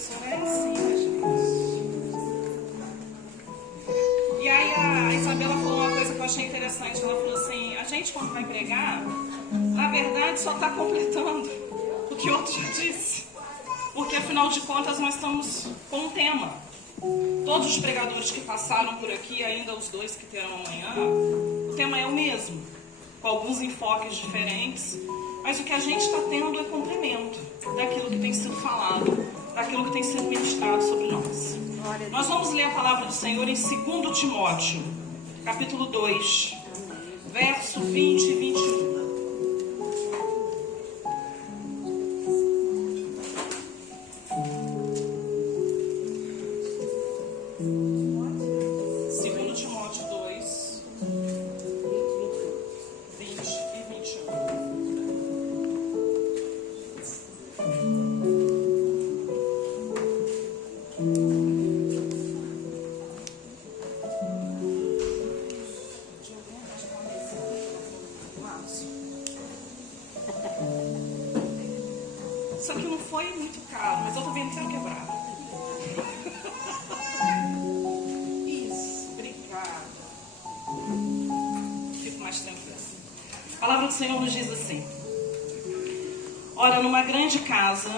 professora é assim, gente. E aí a Isabela falou uma coisa que eu achei interessante. Ela falou assim, a gente quando vai pregar, na verdade só está completando o que outro já disse. Porque afinal de contas nós estamos com um tema. Todos os pregadores que passaram por aqui, ainda os 2 que terão amanhã, o tema é o mesmo, com alguns enfoques diferentes, mas o que a gente está tendo é complemento daquilo que tem sido falado, daquilo que tem sido ministrado sobre nós. Nós vamos ler a palavra do Senhor em 2 Timóteo, capítulo 2, verso 20 e 21. Isso aqui não foi muito caro, mas eu tô vendo que não quebrar. Isso, obrigada. Fico mais tranquila. A palavra do Senhor nos diz assim: ora, numa grande casa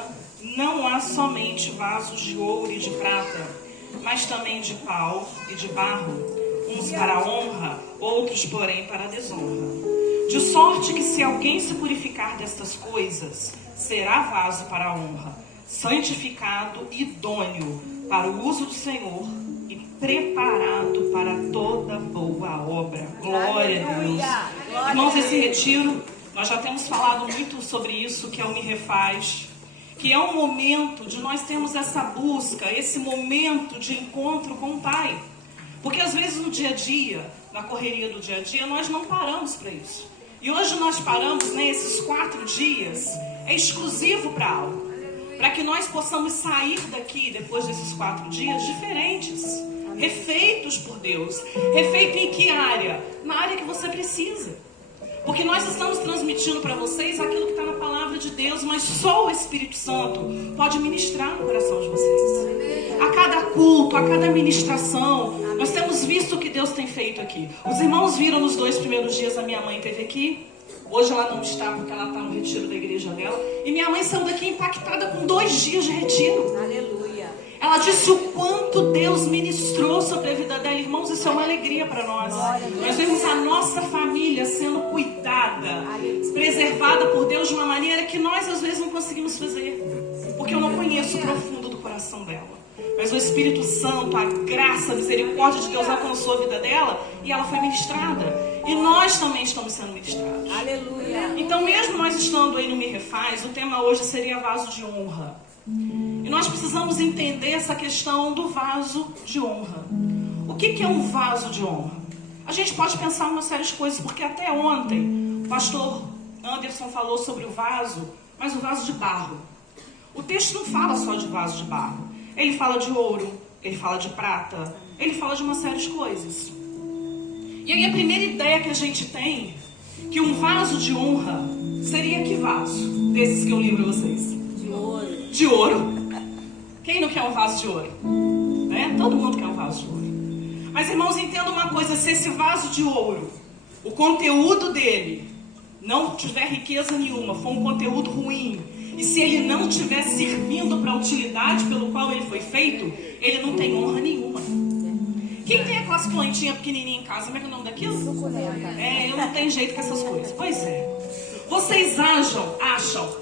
não há somente vasos de ouro e de prata, mas também de pau e de barro, uns para a honra, outros, porém, para a desonra. De sorte que se alguém se purificar destas coisas, será vaso para a honra, santificado e idôneo para o uso do Senhor e preparado para toda boa obra. Glória a Deus. Irmãos, esse retiro, nós já temos falado muito sobre isso, que é o Me Refaz, que é um momento de nós termos essa busca, esse momento de encontro com o Pai. Porque às vezes no dia a dia, na correria do dia a dia, nós não paramos para isso. E hoje nós paramos, esses 4 dias, é exclusivo para algo. Para que nós possamos sair daqui, depois desses 4 dias, diferentes. Refeitos por Deus. Refeito em que área? Na área que você precisa. Porque nós estamos transmitindo para vocês aquilo que está na palavra de Deus, mas só o Espírito Santo pode ministrar no coração de vocês. A cada culto, a cada ministração, nós temos visto o que Deus tem feito aqui. Os irmãos viram nos 2 primeiros dias, a minha mãe esteve aqui. Hoje ela não está porque ela está no retiro da igreja dela. E minha mãe saiu daqui impactada com 2 dias de retiro. Aleluia. Ela disse o quanto Deus ministrou sobre a vida dela. Irmãos, isso é uma alegria para nós. Nós vemos a nossa família sendo cuidada, preservada por Deus de uma maneira que nós às vezes não conseguimos fazer. Porque eu não conheço o profundo do coração dela. Mas o Espírito Santo, a graça, a misericórdia de Deus alcançou a vida dela e ela foi ministrada. E nós também estamos sendo ministrados. Aleluia. Então, mesmo nós estando aí no Me Refaz, o tema hoje seria vaso de honra. E nós precisamos entender essa questão do vaso de honra. O que é um vaso de honra? A gente pode pensar em uma série de coisas, porque até ontem o pastor Anderson falou sobre o vaso, mas o vaso de barro. O texto não fala só de vaso de barro. Ele fala de ouro, ele fala de prata, ele fala de uma série de coisas. E aí a primeira ideia que a gente tem, que um vaso de honra seria que vaso? Desses que eu li para vocês. De ouro. De ouro. Quem não quer um vaso de ouro? Todo mundo quer um vaso de ouro. Mas irmãos, entenda uma coisa, se esse vaso de ouro, o conteúdo dele não tiver riqueza nenhuma, for um conteúdo ruim, e se ele não estiver servindo para a utilidade pelo qual ele foi feito, ele não tem honra nenhuma. Quem tem aquelas plantinhas pequenininhas em casa, como é que é o nome daquilo? Eu não tenho jeito com essas coisas. Pois é. Vocês acham,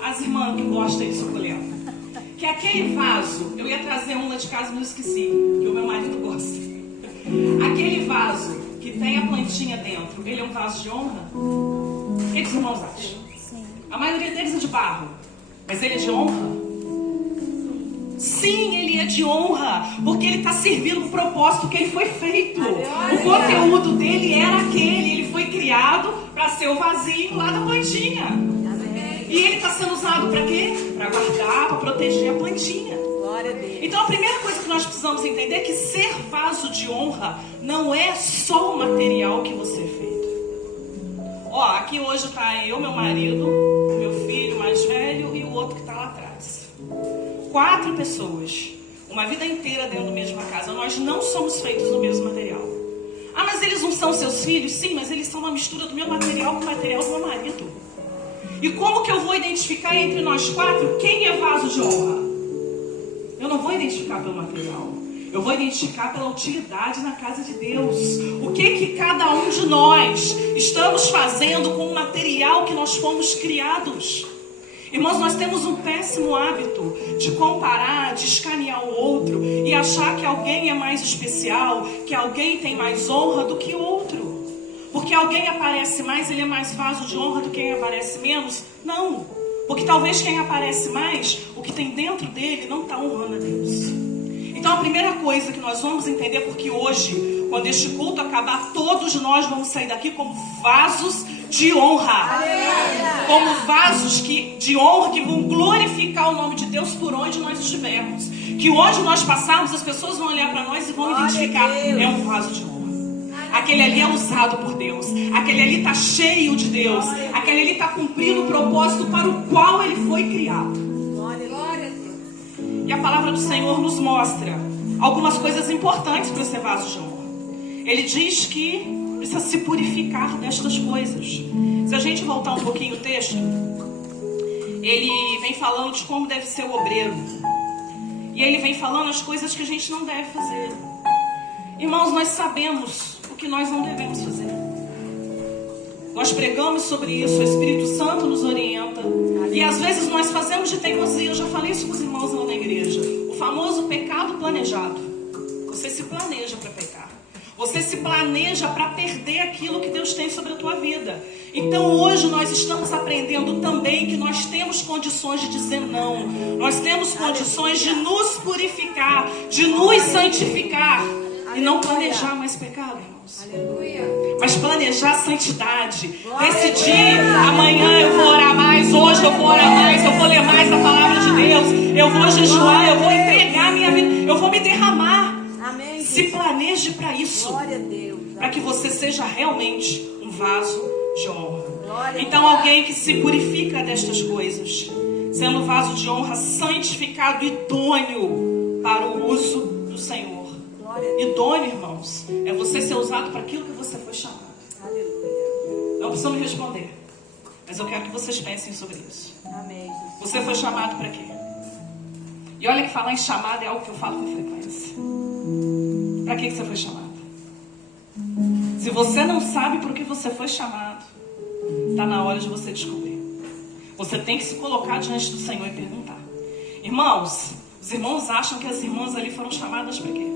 as irmãs que gostam de suculenta, que aquele vaso, eu ia trazer um lá de casa, mas esqueci, que o meu marido gosta. Aquele vaso que tem a plantinha dentro, ele é um vaso de honra? O que os irmãos acham? A maioria deles é de barro, mas ele é de honra? Sim, ele é de honra, porque ele está servindo o propósito que ele foi feito. O conteúdo dele era aquele, ele foi criado para ser o vasinho lá da plantinha. E ele está sendo usado para quê? Para guardar, para proteger a plantinha. Então a primeira coisa que nós precisamos entender é que ser vaso de honra não é só o material que você é feito. Aqui hoje está eu, meu marido, meu filho mais velho e o outro que está lá atrás. 4 pessoas, uma vida inteira dentro da mesma casa, nós não somos feitos do mesmo material. Ah, mas eles não são seus filhos? Sim, mas eles são uma mistura do meu material com o material do meu marido. E como que eu vou identificar entre nós 4 quem é vaso de honra? Eu não vou identificar pelo material. Eu vou identificar pela utilidade na casa de Deus. O que cada um de nós estamos fazendo com o material que nós fomos criados? Irmãos, nós temos um péssimo hábito de comparar, de escanear o outro e achar que alguém é mais especial, que alguém tem mais honra do que o outro. Porque alguém aparece mais, ele é mais vaso de honra do que quem aparece menos? Não. Porque talvez quem aparece mais, o que tem dentro dele não está honrando a Deus. Então a primeira coisa que nós vamos entender, porque hoje, quando este culto acabar, todos nós vamos sair daqui como vasos de honra. Como vasos de honra que vão glorificar o nome de Deus por onde nós estivermos. Que onde nós passarmos, as pessoas vão olhar para nós e vão identificar, é um vaso de honra. Aquele ali é usado por Deus. Aquele ali está cheio de Deus. Aquele ali está cumprindo o propósito para o qual ele foi criado. E a palavra do Senhor nos mostra algumas coisas importantes para ser vaso de honra. Ele diz que precisa se purificar destas coisas. Se a gente voltar um pouquinho o texto, ele vem falando de como deve ser o obreiro. E ele vem falando as coisas que a gente não deve fazer. Irmãos, nós sabemos o que nós não devemos fazer. Nós pregamos sobre isso, o Espírito Santo nos orienta. E às vezes nós fazemos de teimosia. Eu já falei isso com os irmãos lá na igreja. O famoso pecado planejado. Você se planeja para pecar. Você se planeja para perder aquilo que Deus tem sobre a tua vida. Então hoje nós estamos aprendendo também que nós temos condições de dizer não. Nós temos condições de nos purificar, de nos santificar. E não planejar mais pecado, irmãos. Mas planejar santidade. Decidir, amanhã eu vou orar mais, hoje eu vou orar mais, eu vou ler mais a palavra de Deus, eu vou jejuar, eu vou entregar minha vida, eu vou me derramar. Amém. Se planeje para isso. Glória a Deus. Para que você seja realmente um vaso de honra. Glória Então alguém que se purifica destas coisas, sendo vaso de honra santificado, idôneo para o uso do Senhor. Idôneo, irmãos, é você ser usado para aquilo que você foi chamado. Aleluia. Não precisa me responder, mas eu quero que vocês pensem sobre isso. Amém. Você foi chamado para quê? E olha que falar em chamado é algo que eu falo com frequência. Para que você foi chamado? Se você não sabe por que você foi chamado, está na hora de você descobrir. Você tem que se colocar diante do Senhor e perguntar. Irmãos, os irmãos acham que as irmãs ali foram chamadas para quê?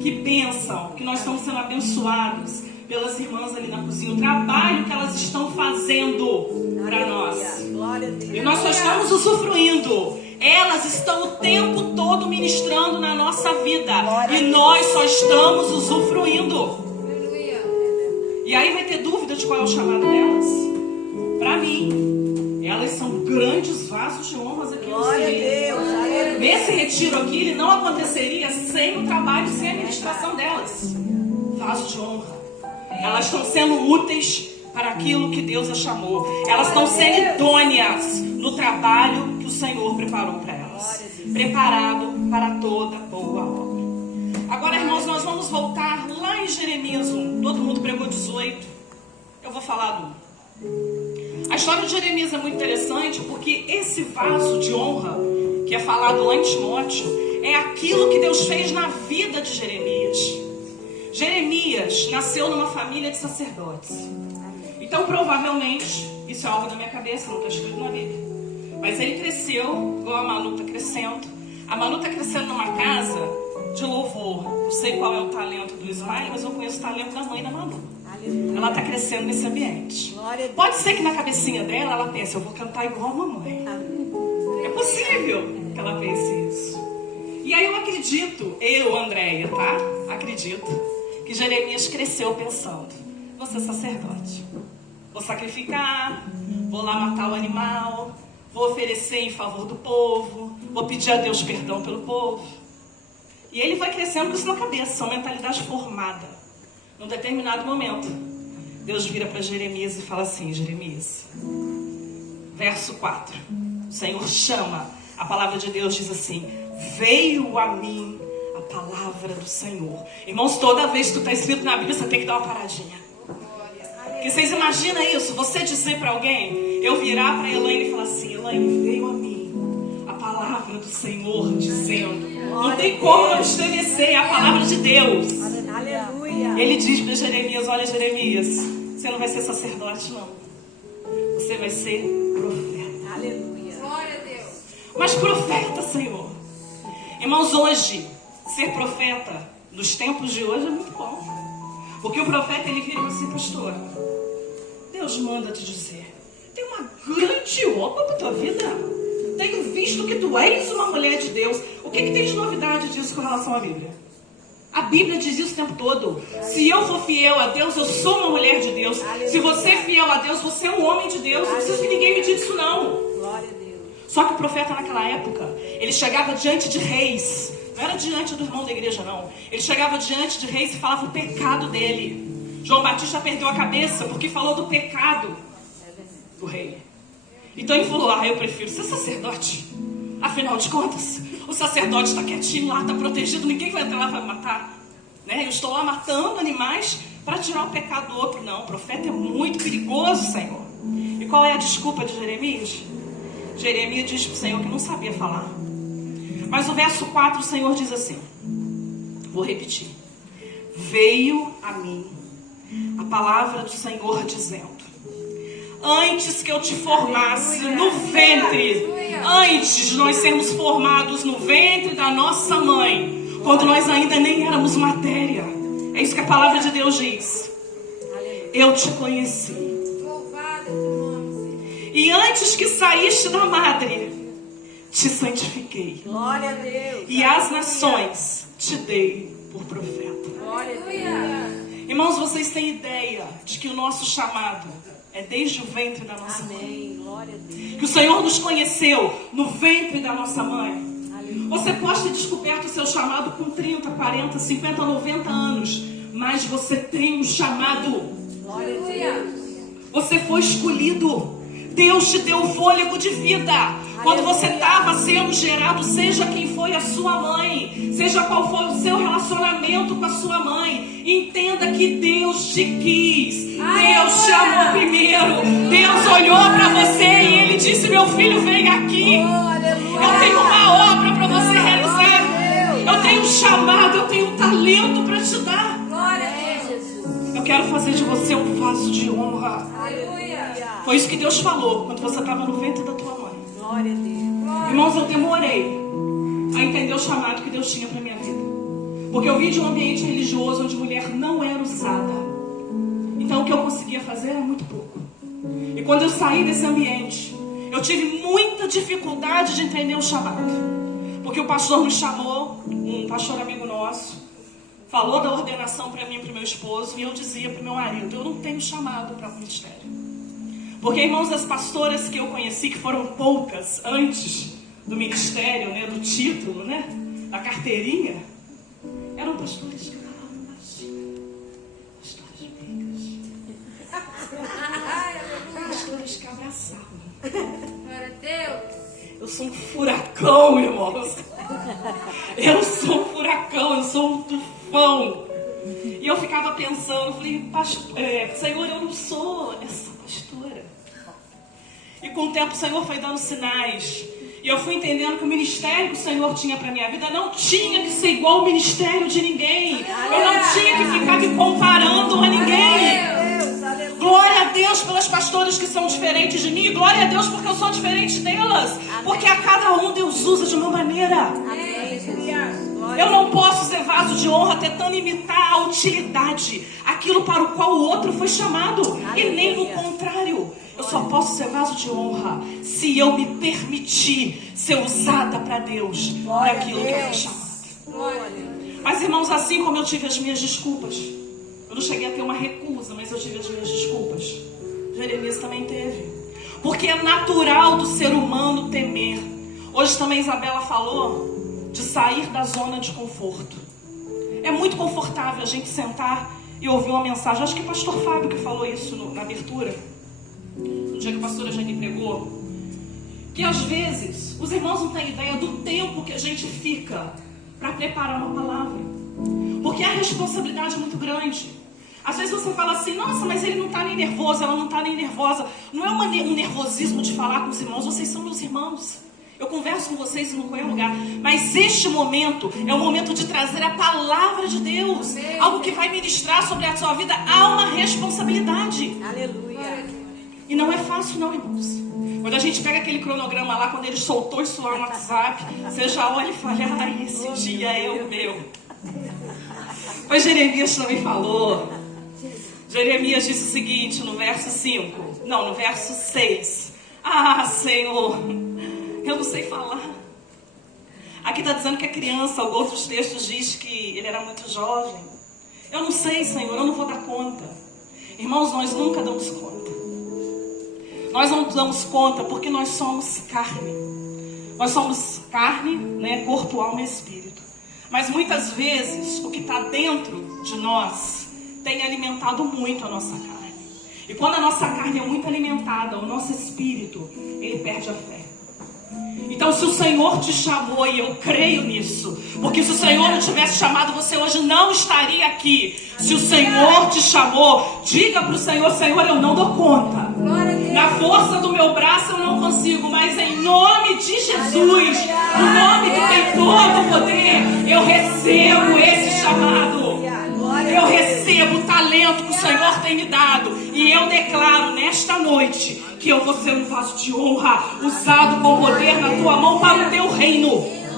Que bênção, que nós estamos sendo abençoados pelas irmãs ali na cozinha. O trabalho que elas estão fazendo para nós. Glória a Deus. E nós só estamos usufruindo. Elas estão o tempo todo ministrando na nossa vida. E nós só estamos usufruindo. E aí vai ter dúvida de qual é o chamado delas? Para mim, elas são grandes vasos de honras aqui no Glória a Senhor. Deus. Nesse retiro aqui, ele não aconteceria sem o trabalho, sem a administração delas. Vaso de honra. Elas estão sendo úteis para aquilo que Deus as chamou. Elas estão sendo idôneas no trabalho que o Senhor preparou para elas. Preparado para toda boa obra. Agora, irmãos, nós vamos voltar lá em Jeremias 1. Todo mundo pregou 18. Eu vou falar do 1. A história de Jeremias é muito interessante porque esse vaso de honra que é falado lá em Timóteo é aquilo que Deus fez na vida de Jeremias. Jeremias nasceu numa família de sacerdotes. Então, provavelmente, isso é algo da minha cabeça, não está escrito na Bíblia. Mas ele cresceu, igual a Manu está crescendo. A Manu está crescendo numa casa de louvor. Não sei qual é o talento do Ismael, mas eu conheço o talento da mãe da Manu. Ela está crescendo nesse ambiente. Pode ser que na cabecinha dela ela pense, eu vou cantar igual a mamãe. É possível que ela pense isso. E aí eu acredito, Andréia, tá? Acredito que Jeremias cresceu pensando, vou ser sacerdote. Vou sacrificar, vou lá matar o animal, vou oferecer em favor do povo, vou pedir a Deus perdão pelo povo. E ele vai crescendo com isso na cabeça, uma mentalidade formada. Num determinado momento, Deus vira para Jeremias e fala assim, Jeremias, verso 4, o Senhor chama A palavra de Deus diz assim: veio a mim a palavra do Senhor. Irmãos, toda vez que tu está escrito na Bíblia, você tem que dar uma paradinha. Porque vocês imaginam isso? Você dizer para alguém, eu virar para Elaine e falar assim: Elaine, veio a mim a palavra do Senhor dizendo. Não tem como não estremecer, é a palavra de Deus. Aleluia. Ele diz para Jeremias: olha, Jeremias, você não vai ser sacerdote, não. Você vai ser profeta. Aleluia. Glória a Deus. Mas profeta, Senhor. Irmãos, hoje, ser profeta, nos tempos de hoje, é muito bom. Porque o profeta, ele vira assim: pastor, Deus manda te dizer, tem uma grande obra para tua vida. Tenho visto que tu és uma mulher de Deus. O que tem de novidade disso com relação à Bíblia? A Bíblia diz isso o tempo todo. Se eu for fiel a Deus, eu sou uma mulher de Deus. Se você é fiel a Deus, você é um homem de Deus. Não preciso que ninguém me diga isso, não. Glória a Deus. Só que o profeta naquela época, ele chegava diante de reis. Não era diante do irmão da igreja, não. Ele chegava diante de reis e falava o pecado dele. João Batista perdeu a cabeça porque falou do pecado do rei. Então ele falou: eu prefiro ser sacerdote. Afinal de contas, o sacerdote está quietinho lá, está protegido, ninguém vai entrar lá e vai matar. Né? Eu estou lá matando animais para tirar o pecado do outro. Não, o profeta é muito perigoso, Senhor. E qual é a desculpa de Jeremias? Jeremias diz para o Senhor que não sabia falar. Mas o verso 4, o Senhor diz assim, vou repetir: veio a mim a palavra do Senhor dizendo: antes que eu te formasse no ventre, antes de nós sermos formados no ventre da nossa mãe, quando nós ainda nem éramos matéria, é isso que a palavra de Deus diz, eu te conheci. Louvado é teu nome, Senhor. E antes que saíste da madre, te santifiquei. Glória a Deus. E as nações te dei por profeta. Glória a Deus. Aleluia. Irmãos, vocês têm ideia de que o nosso chamado é desde o ventre da nossa mãe? Amém. Glória a Deus. Que o Senhor nos conheceu no ventre da nossa mãe. Aleluia. Você pode ter descoberto o seu chamado com 30, 40, 50, 90 anos, mas você tem um chamado. Glória a Deus. Você foi escolhido. Deus te deu fôlego de vida. Quando você estava sendo gerado, seja quem foi a sua mãe, seja qual foi o seu relacionamento com a sua mãe, entenda que Deus te quis. Deus te amou primeiro. Deus olhou para você e Ele disse: meu filho, vem aqui. Eu tenho uma obra para você realizar. Eu tenho um chamado, eu tenho um talento para te dar. Glória a Deus, Jesus. Eu quero fazer de você um vaso de honra. Aleluia. Foi isso que Deus falou quando você estava no ventre da tua mãe. Glória a Deus. Irmãos, eu demorei a entender o chamado que Deus tinha para minha vida. Porque eu vim de um ambiente religioso onde mulher não era usada. Então o que eu conseguia fazer era muito pouco. E quando eu saí desse ambiente, eu tive muita dificuldade de entender o chamado. Porque o pastor nos chamou, um pastor amigo nosso, falou da ordenação para mim e para o meu esposo, e eu dizia para o meu marido: eu não tenho chamado para o ministério. Porque, irmãos, as pastoras que eu conheci, que foram poucas antes do ministério, né, do título, né, da carteirinha, eram pastores que falavam baixinho, pastores meigas, pastores que abraçavam. Glória a Deus. Eu sou um furacão, irmãos. Eu sou um furacão, eu sou um tufão. E eu ficava pensando, falei: Senhor, eu não sou essa pastora. E com o tempo o Senhor foi dando sinais. E eu fui entendendo que o ministério que o Senhor tinha para minha vida não tinha que ser igual ao ministério de ninguém. Eu não tinha que ficar me comparando a ninguém. Glória a Deus pelas pastoras que são diferentes de mim. Glória a Deus porque eu sou diferente delas. Porque a cada um Deus usa de uma maneira. Eu não posso ser vaso de honra tentando imitar a utilidade, aquilo para o qual o outro foi chamado. E nem o contrário. Eu só posso ser vaso de honra se eu me permitir ser usada para Deus, para aquilo que eu fui chamada. Mas, irmãos, assim como eu tive as minhas desculpas, eu não cheguei a ter uma recusa, mas eu tive as minhas desculpas. Jeremias também teve. Porque é natural do ser humano temer. Hoje também Isabela falou de sair da zona de conforto. É muito confortável a gente sentar e ouvir uma mensagem. Acho que o pastor Fábio que falou isso na abertura. No dia que a pastora Jane pregou, que às vezes os irmãos não têm ideia do tempo que a gente fica para preparar uma palavra. Porque a responsabilidade é muito grande. Às vezes você fala assim, nossa, mas ele não está nem nervoso, ela não está nem nervosa. Não é um nervosismo de falar com os irmãos, vocês são meus irmãos. Eu converso com vocês em qualquer lugar. Mas este momento é o momento de trazer a palavra de Deus. Algo que vai ministrar sobre a sua vida. Há uma responsabilidade. Aleluia. E não é fácil não, irmãos. Quando a gente pega aquele cronograma lá, quando ele soltou isso lá no WhatsApp, você já olha e fala, ai, esse dia é o meu. Mas Jeremias também falou. Jeremias disse o seguinte no verso 5. Não, no verso 6. Ah, Senhor, eu não sei falar. Aqui está dizendo que é criança. Outros textos diz que ele era muito jovem. Eu não sei, Senhor, eu não vou dar conta. Irmãos, nós nunca damos conta. Nós não damos conta porque nós somos carne. Nós somos carne, né? Corpo, alma e espírito. Mas muitas vezes o que está dentro de nós tem alimentado muito a nossa carne. E quando a nossa carne é muito alimentada, o nosso espírito, ele perde a fé. Então se o Senhor te chamou, e eu creio nisso, porque se o Senhor não tivesse chamado, você hoje não estaria aqui. Se o Senhor te chamou, diga para o Senhor, Senhor, eu não dou conta. Na força do meu braço eu não consigo, mas em nome de Jesus, o nome que tem todo o poder, eu recebo esse chamado. Eu recebo o talento que o Senhor tem me dado. E eu declaro nesta noite que eu vou ser um vaso de honra, usado com poder na tua mão para o teu reino.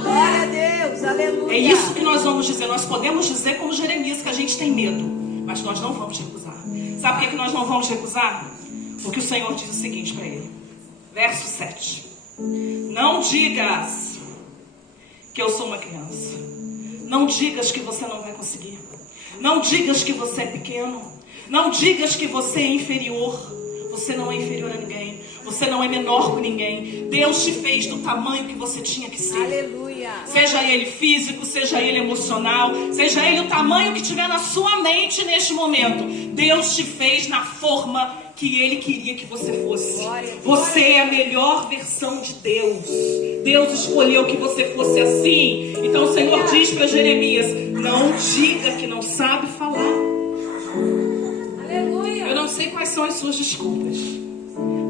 Glória a Deus, aleluia. É isso que nós vamos dizer. Nós podemos dizer como Jeremias que a gente tem medo, mas nós não vamos recusar. Sabe por que nós não vamos recusar? Porque o Senhor diz o seguinte para ele. Verso 7. Não digas que eu sou uma criança. Não digas que você não vai conseguir. Não digas que você é pequeno. Não digas que você é inferior. Você não é inferior a ninguém. Você não é menor que ninguém. Deus te fez do tamanho que você tinha que ser. Aleluia. Seja ele físico, seja ele emocional, seja ele o tamanho que tiver na sua mente neste momento. Deus te fez na forma que ele queria que você fosse. Você é a melhor versão de Deus. Deus escolheu que você fosse assim. Então o Senhor diz para Jeremias, não diga que não sabe falar. Aleluia. Eu não sei quais são as suas desculpas,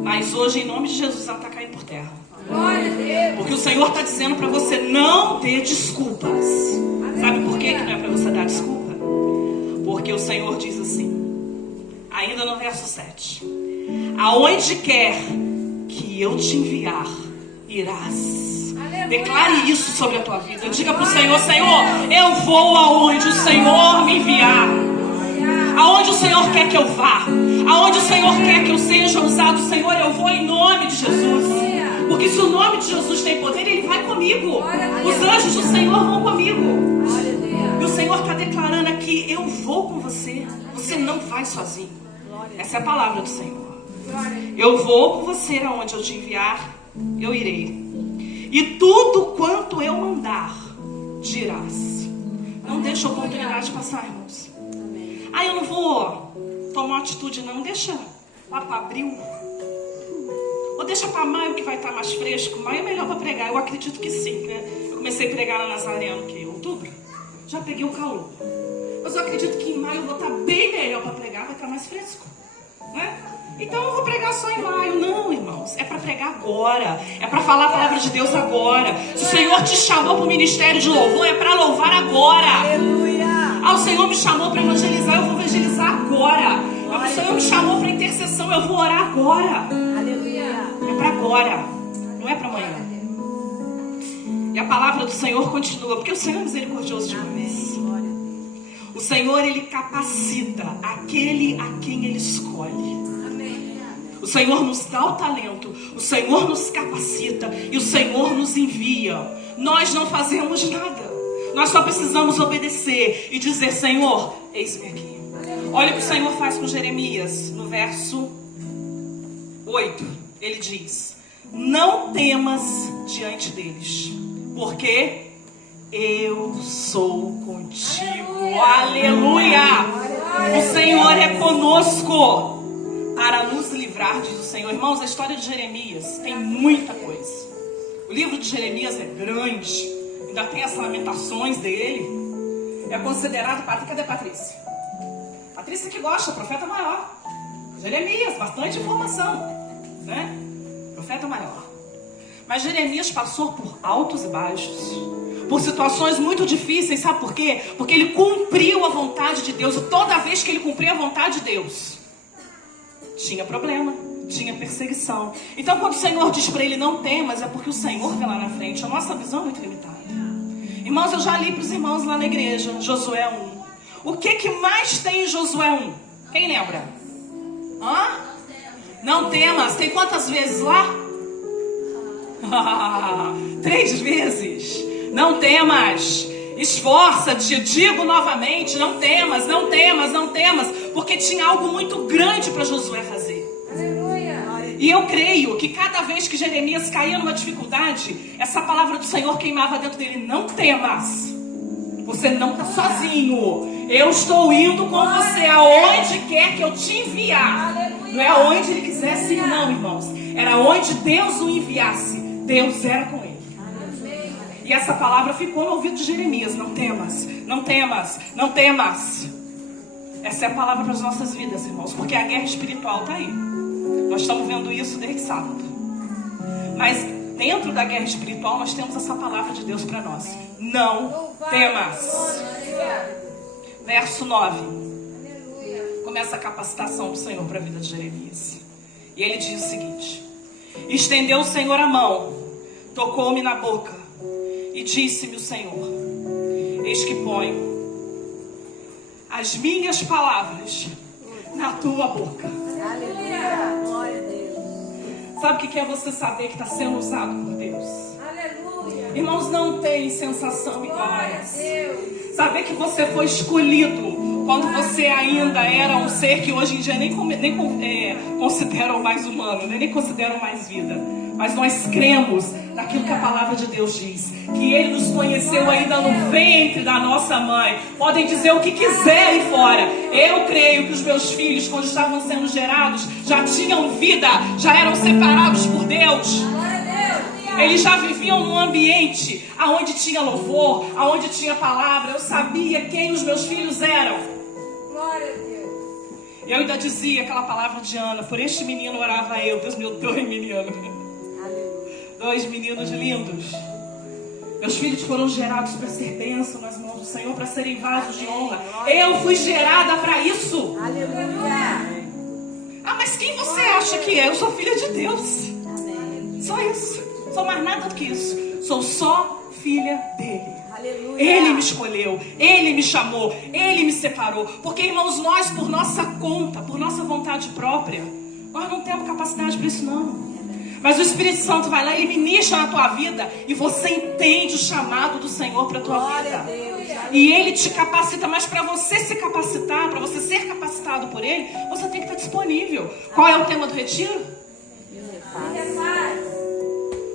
mas hoje em nome de Jesus ela está caindo por terra. Glória a Deus. Porque o Senhor está dizendo para você não ter desculpas. Sabe por que não é para você dar desculpa? Porque o Senhor diz assim, ainda no verso 7. Aonde quer que eu te enviar, irás. Aleluia. Declare isso sobre a tua vida. Diga para o Senhor, Senhor, eu vou aonde o Senhor me enviar. Aonde o Senhor quer que eu vá. Aonde o Senhor quer que eu seja usado, Senhor, eu vou em nome de Jesus. Porque se o nome de Jesus tem poder, Ele vai comigo. Os anjos do Senhor vão comigo. E o Senhor está declarando aqui, eu vou com você. Você não vai sozinho. Essa é a palavra do Senhor. Eu vou com você aonde eu te enviar, eu irei. E tudo quanto eu mandar, dirás. Não deixa a oportunidade passar, irmãos. Ah, eu não vou tomar uma atitude, não. Deixa lá para abril. Ou deixa para maio, que vai estar mais fresco. Maio é melhor para pregar. Eu acredito que sim, né? Eu comecei a pregar na Nazareno que em outubro. Já peguei o calor. Mas eu acredito que em maio eu vou estar bem melhor para pregar. Vai estar mais fresco, né? Então eu vou pregar só em maio. Não, irmãos. É para pregar agora. É para falar a palavra de Deus agora. Se o Senhor te chamou para o ministério de louvor, é para louvar agora. Aleluia. Ah, o Senhor me chamou para evangelizar, eu vou evangelizar agora. Ah, o Senhor me chamou para intercessão, eu vou orar agora. Aleluia. É para agora, não é para amanhã. E a palavra do Senhor continua, porque o Senhor é misericordioso demais. O Senhor, Ele capacita aquele a quem Ele escolhe. O Senhor nos dá o talento, o Senhor nos capacita e o Senhor nos envia. Nós não fazemos nada. Nós só precisamos obedecer e dizer, Senhor, eis-me aqui. Olha o que o Senhor faz com Jeremias, no verso 8. Ele diz, não temas diante deles, porque eu sou contigo. Aleluia! O Senhor é conosco para nos livrar livrar, diz o Senhor. Irmãos, a história de Jeremias tem muita coisa. O livro de Jeremias é grande, ainda tem as lamentações dele. É considerado, cadê a Patrícia? Patrícia que gosta, profeta maior. Jeremias, bastante informação, né? Profeta maior. Mas Jeremias passou por altos e baixos, por situações muito difíceis, sabe por quê? Porque ele cumpriu a vontade de Deus, e toda vez que ele cumpria a vontade de Deus, tinha problema, tinha perseguição. Então quando o Senhor diz para ele não temas, é porque o Senhor vê lá na frente. A nossa visão é muito limitada. Irmãos, eu já li para os irmãos lá na igreja, Josué 1. O que mais tem em Josué 1? Quem lembra? Não temas. Tem quantas vezes lá? 3 vezes. Não temas. Esforça-te, digo novamente, não temas, não temas, não temas, porque tinha algo muito grande para Josué fazer. Aleluia. E eu creio que cada vez que Jeremias caía numa dificuldade, essa palavra do Senhor queimava dentro dele. Não temas. Você não está sozinho. Eu estou indo com você aonde quer que eu te enviar. Não é aonde ele quisesse ir, não, irmãos. Era onde Deus o enviasse. Deus era com ele. E essa palavra ficou no ouvido de Jeremias. Não temas, não temas, não temas. Essa é a palavra para as nossas vidas, irmãos. Porque a guerra espiritual está aí. Nós estamos vendo isso desde sábado. Mas dentro da guerra espiritual nós temos essa palavra de Deus para nós. Não temas. Verso 9. Começa a capacitação do Senhor para a vida de Jeremias. E ele diz o seguinte: estendeu o Senhor a mão, tocou-me na boca e disse-me o Senhor: eis que ponho as minhas palavras na tua boca. Aleluia. Glória a Deus. Sabe o que é você saber que está sendo usado por Deus? Aleluia. Irmãos, não tem sensação igual a Glória a essa. Deus. Saber que você foi escolhido quando você ainda era um ser que hoje em dia nem consideram mais humano, né? Nem consideram mais vida. Mas nós cremos naquilo que a palavra de Deus diz, que Ele nos conheceu ainda no ventre da nossa mãe. Podem dizer o que quiserem fora. Eu creio que os meus filhos, quando estavam sendo gerados, já tinham vida, já eram separados por Deus. Eles já viviam num ambiente onde tinha louvor, onde tinha palavra. Eu sabia quem os meus filhos eram. Glória a Deus. Eu ainda dizia aquela palavra de Ana: por este menino orava eu. Deus meu, 2 meninos. 2 meninos lindos. Meus filhos foram gerados para ser bênção nas mãos do Senhor, para serem vasos de honra. Eu fui gerada para isso. Aleluia. Ah, mas quem você acha que é? Eu sou filha de Deus. Só isso. Sou mais nada do que isso. Sou só filha dele. Aleluia. Ele me escolheu, Ele me chamou, Ele me separou. Porque, irmãos, nós, por nossa conta, por nossa vontade própria, nós não temos capacidade para isso, não. Mas o Espírito Santo vai lá e Ele ministra na tua vida, e você entende o chamado do Senhor para a tua Glória a vida. Deus. E Ele te capacita, mas para você se capacitar, para você ser capacitado por Ele, você tem que estar disponível. Qual é o tema do retiro?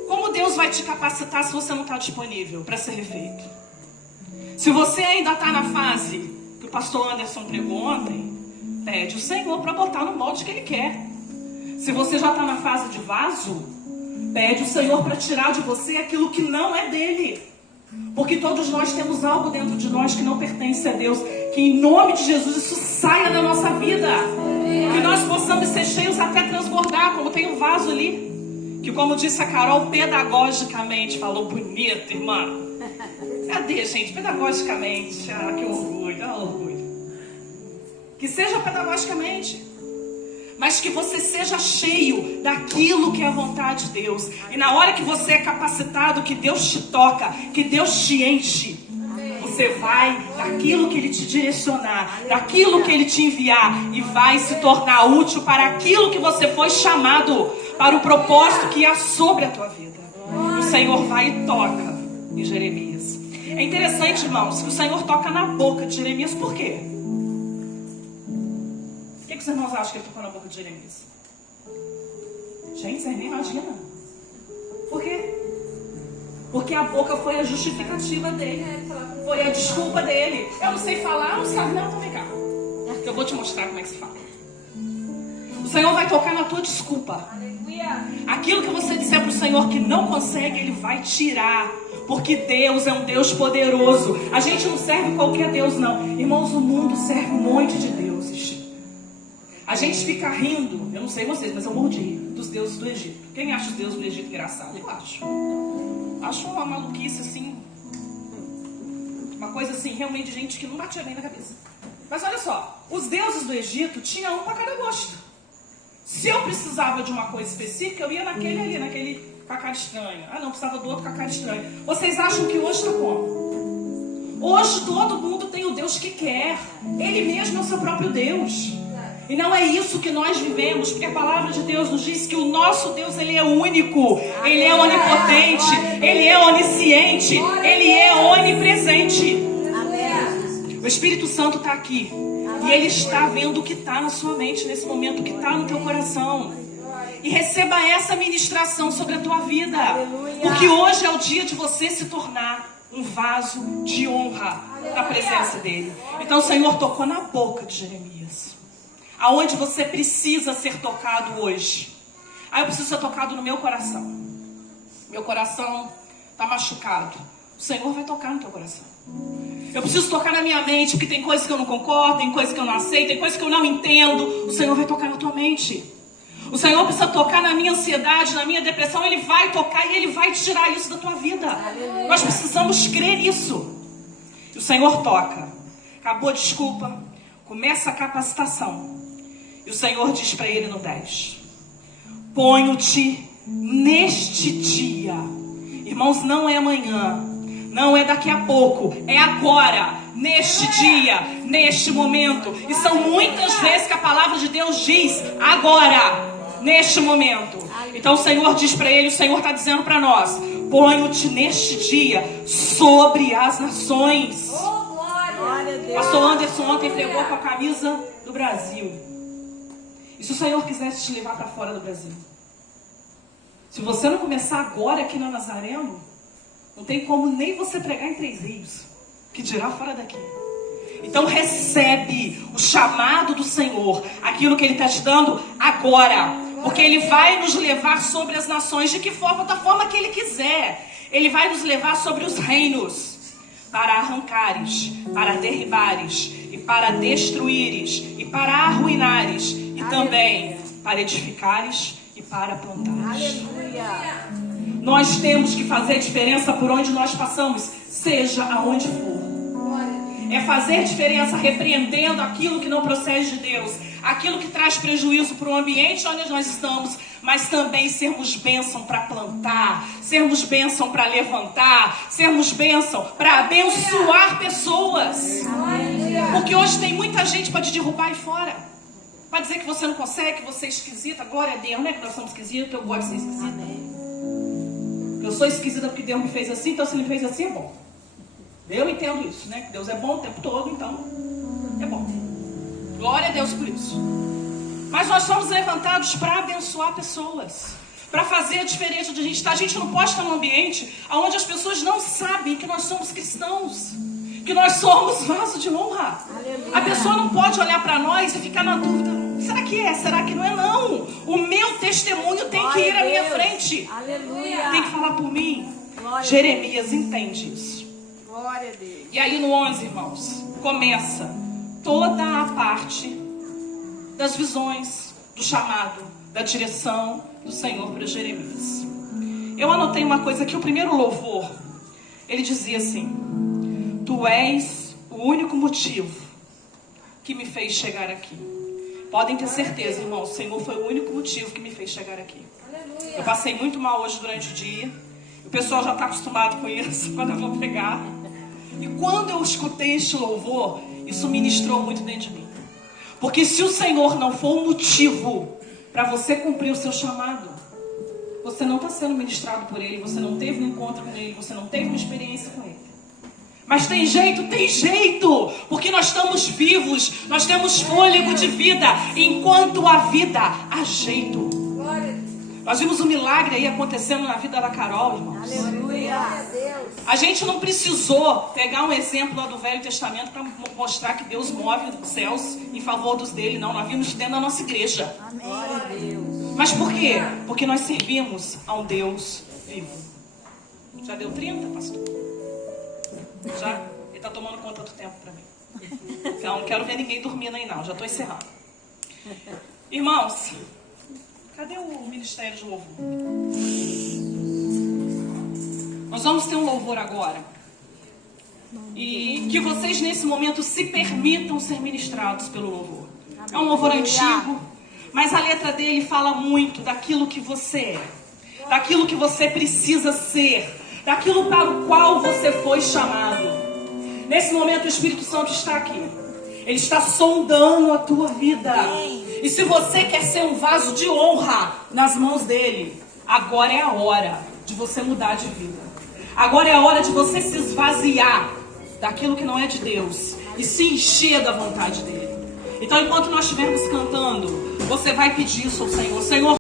Como Deus vai te capacitar se você não está disponível para ser refeito? Se você ainda está na fase que o pastor Anderson pregou ontem, pede o Senhor para botar no molde que Ele quer. Se você já está na fase de vaso, pede o Senhor para tirar de você aquilo que não é dele. Porque todos nós temos algo dentro de nós que não pertence a Deus. Que em nome de Jesus isso saia da nossa vida. Que nós possamos ser cheios até transbordar, como tem um vaso ali. Que, como disse a Carol, pedagogicamente, falou bonito, irmã. Cadê, gente? Pedagogicamente. Ah, que orgulho, orgulho. Que seja pedagogicamente. Mas que você seja cheio daquilo que é a vontade de Deus. E na hora que você é capacitado, que Deus te toca, que Deus te enche, você vai daquilo que Ele te direcionar, daquilo que Ele te enviar, e vai se tornar útil para aquilo que você foi chamado, para o propósito que há sobre a tua vida. O Senhor vai e toca em Jeremias. É interessante, irmãos, que o Senhor toca na boca de Jeremias. Por quê? O que os irmãos acham que Ele tocou na boca de Jeremias? Gente, vocês nem imaginam. Por quê? Porque a boca foi a justificativa dele. Foi a desculpa dele. Eu não sei falar, não sabe não, então vem cá. Eu vou te mostrar como é que se fala. O Senhor vai tocar na tua desculpa. Aleluia. Aquilo que você disser para o Senhor que não consegue, Ele vai tirar. Porque Deus é um Deus poderoso. A gente não serve qualquer Deus, não. Irmãos, o mundo serve um monte de deuses. A gente fica rindo, eu não sei vocês, mas eu morro de rir, dos deuses do Egito. Quem acha os deuses do Egito engraçados? Eu acho. Acho uma maluquice assim. Uma coisa assim, realmente, gente que não batia bem na cabeça. Mas olha só, os deuses do Egito tinham um para cada gosto. Se eu precisava de uma coisa específica, eu ia naquele ali, naquele cacá estranho. Ah, não, precisava do outro cacá estranho. Vocês acham que hoje está como? Hoje todo mundo tem o Deus que quer. Ele mesmo é o seu próprio Deus. E não é isso que nós vivemos, porque a palavra de Deus nos diz que o nosso Deus, Ele é único, Ele é onipotente, Ele é onisciente, Ele é onipresente. O Espírito Santo está aqui e Ele está vendo o que está na sua mente nesse momento, o que está no teu coração. E receba essa ministração sobre a tua vida, porque hoje é o dia de você se tornar um vaso de honra na presença dEle. Então o Senhor tocou na boca de Jeremias. Aonde você precisa ser tocado hoje? Eu preciso ser tocado no meu coração. Meu coração está machucado. O Senhor vai tocar no teu coração. Eu preciso tocar na minha mente, porque tem coisas que eu não concordo, tem coisas que eu não aceito, tem coisas que eu não entendo. O Senhor vai tocar na tua mente. O Senhor precisa tocar na minha ansiedade, na minha depressão. Ele vai tocar e Ele vai tirar isso da tua vida. Aleluia. Nós precisamos crer nisso. E o Senhor toca. Acabou a desculpa. Começa a capacitação. E o Senhor diz para ele no 10: ponho-te neste dia. Irmãos, não é amanhã, não é daqui a pouco, é agora, neste dia, neste momento. E são muitas vezes que a palavra de Deus diz agora, neste momento. Então o Senhor diz para ele, o Senhor está dizendo para nós: ponho-te neste dia sobre as nações. Pastor Anderson ontem pregou com a camisa do Brasil. E se o Senhor quisesse te levar para fora do Brasil? Se você não começar agora aqui na Nazareno, não tem como nem você pregar em 3 Rios, que dirá fora daqui. Então recebe o chamado do Senhor, aquilo que Ele está te dando agora, porque Ele vai nos levar sobre as nações. De que forma? Da forma que Ele quiser. Ele vai nos levar sobre os reinos, para arrancares, para derribares, e para destruíres, e para arruinares, e também para edificares e para plantares. Aleluia. Nós temos que fazer diferença por onde nós passamos, seja aonde for. É fazer diferença repreendendo aquilo que não procede de Deus, aquilo que traz prejuízo para o ambiente onde nós estamos, mas também sermos bênção para plantar, sermos bênção para levantar, sermos bênção para abençoar pessoas. Porque hoje tem muita gente para te derrubar aí fora, para dizer que você não consegue, que você é esquisita. Glória a Deus, não é que nós somos esquisitos, eu gosto de ser esquisita. Eu sou esquisita porque Deus me fez assim, então se Ele fez assim é bom. Eu entendo isso, né? Que Deus é bom o tempo todo, então é bom. Glória a Deus por isso. Mas nós somos levantados para abençoar pessoas, para fazer a diferença onde a gente está. A gente não pode estar num ambiente onde as pessoas não sabem que nós somos cristãos, que nós somos vaso de honra. Aleluia. A pessoa não pode olhar para nós e ficar na dúvida: será que é? Será que não é? Não. O meu testemunho tem que ir à minha frente. Aleluia. Tem que falar por mim. Jeremias entende isso. Glória a Deus. E aí no 11, irmãos, começa toda a parte das visões, do chamado, da direção do Senhor para Jeremias. Eu anotei uma coisa aqui, o primeiro louvor, ele dizia assim: tu és o único motivo que me fez chegar aqui. Podem ter certeza, irmãos, o Senhor foi o único motivo que me fez chegar aqui. Eu passei muito mal hoje durante o dia. O pessoal já está acostumado com isso, quando eu vou pregar. E quando eu escutei este louvor, isso ministrou muito dentro de mim. Porque se o Senhor não for um motivo para você cumprir o seu chamado, você não está sendo ministrado por Ele, você não teve um encontro com Ele, você não teve uma experiência com Ele. Mas tem jeito, porque nós estamos vivos, nós temos fôlego de vida. Enquanto há vida, há jeito. Nós vimos um milagre aí acontecendo na vida da Carol, irmãos. Aleluia. A gente não precisou pegar um exemplo lá do Velho Testamento para mostrar que Deus move os céus em favor dos dele. Não, nós vimos dentro da nossa igreja. Glória a Deus. Mas por quê? Porque nós servimos a um Deus vivo. Já deu 30, pastor? Já? Ele está tomando conta do tempo para mim. Então, não quero ver ninguém dormindo aí não. Já estou encerrando. Irmãos, cadê o Ministério de Louvor? Nós vamos ter um louvor agora. E que vocês nesse momento se permitam ser ministrados pelo louvor. É um louvor antigo, mas a letra dele fala muito daquilo que você é, daquilo que você precisa ser, daquilo para o qual você foi chamado. Nesse momento o Espírito Santo está aqui. Ele está sondando a tua vida. E se você quer ser um vaso de honra nas mãos dele, agora é a hora de você mudar de vida. Agora é a hora de você se esvaziar daquilo que não é de Deus e se encher da vontade dele. Então, enquanto nós estivermos cantando, você vai pedir isso ao Senhor. Senhor,